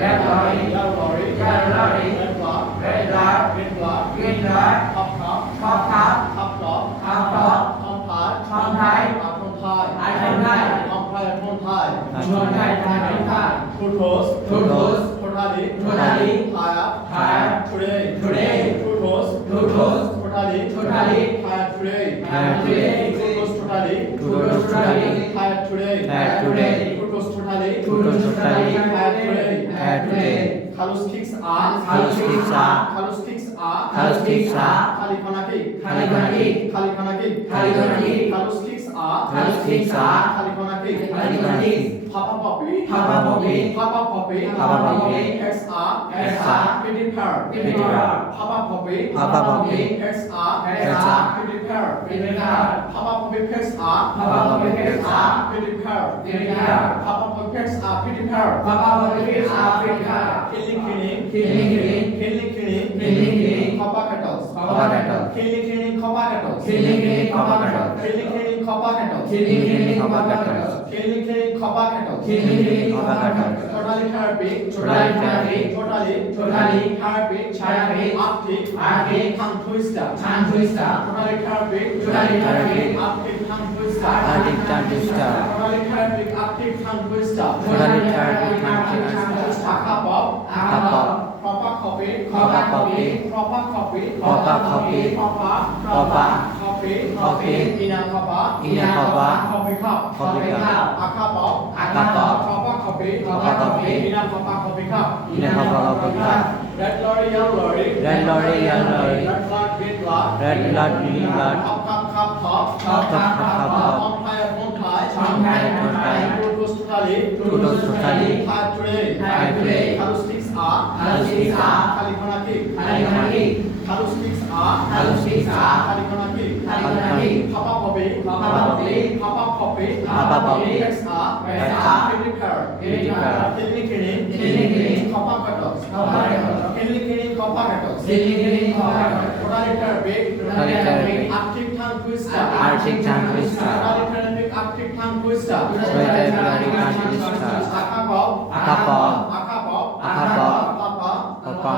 red lorry, yellow lorry, yellow lorry, red block, red block, green block, green block, top top, top top, top top, top top, ท้องท้าย ท้องท้าย ท้องท้าย ท้องท้าย ท้องท้ายท้องท้าย ชวนได้ทายท้าย Two toes, two toes, totally, totally, higher, higher, today, today, two toes, two toes, totally, totally, higher today, higher today, two toes totally, two toes totally, higher today, higher today, two toes totally, two toes totally, higher today, higher today. Carlos kicks are, Carlos kicks are, Carlos kicks are, Carlos kicks are, Kalikana kick, Kalikana kick, Kalikana kick, Kalikana kick, Carlos kicks are, Carlos kicks are, Kalikana kick, Kalikana kick, Papa Poppy, Papa Poppy, Papa Poppy, Papa Poppy, XR, XR, Pretty Pair, Pretty Pair, Papa Poppy, Papa Poppy, XR, XR, Pretty Pair, Pretty Pair, Papa Poppy XR, Papa Poppy XR, Pretty Pair, Pretty Pair, Papa Poppy XR, Pretty Pair, Papa Poppy XR, Pretty Pair, Killing Killing, Killing Killing, Killing Killing, Killing Killing, Copper Kettles, Copper Kettle, Killing Killing, Copper Kettles, Killing Killing, Copper Kettle, Killing Killing, Copper Kettles, Killing Killing, Copper Kettle, Killing Killing, Copper Kettles, Killing Killing, Copper Kettle, Totally therapy, Totally therapy, totally Totally therapy, therapy, active, active, tongue twister, tongue twister, totally therapy, Totally therapy, active tongue twister, active tongue twister, totally therapy, active tongue twister, Totally therapy, tongue twister, Akapop, Akapop, proper copy, Proper copy, proper copy, Proper copy, proper copy, Copy, inner copper, Inner copper, copy cup, Copy cup, Akapop, Akapop, proper copy, Proper copy, inner copper, copy cup, Inner copper, Copy cup, red lorry, yellow lorry, Red lorry, yellow lorry, red blood, green blood, Red blood, green blood, top, top, Top, top, top,ท้องท้ายท้องท้าย ท้องท้ายท้องท้าย two toes totally, Two toes totally, high today, High today, Carlos kicks are, Carlos kicks are, Kalikana kick, Kalikana kick, Carlos kicks are, Carlos kicks are, Kalikana kick, Kalikana kick, Papa Poppy, Papa Poppy, Papa Poppy, Papa Poppy, XR, XR, Pretty Pair, Pretty Pair, Killing Killing, Killing Killing, Copper Kettles, Copper Kettle, Killing Killing, Copper Kettles, Killing Killing, Copper Kettle, Totally therapy, Totally therapy, active tongue twister, Arctic tongue twister, Totally therapy, active tongue twister, Totally therapy, tongue twister, Akapop, Akapop, Akapop, Akapop, Papa, Papa,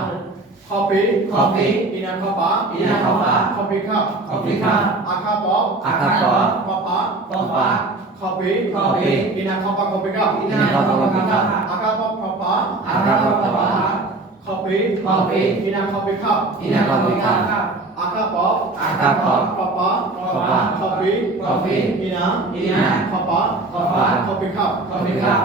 Copy, Copy, inner copper, Inner copper, copy cup, Copy cup, Akapop, Akapop, Papa, Papa, copy, Copy, inner copper, copy cup, Inner copper, Copy cup, Akapop, Papa, Akapop, Papa, copy, Copy, inner copy cup, Inner copy cup, Akapop, Akapop, Papa, Papa, copy, Copy, inner Inner copper, copper, copy cup, Copy cup.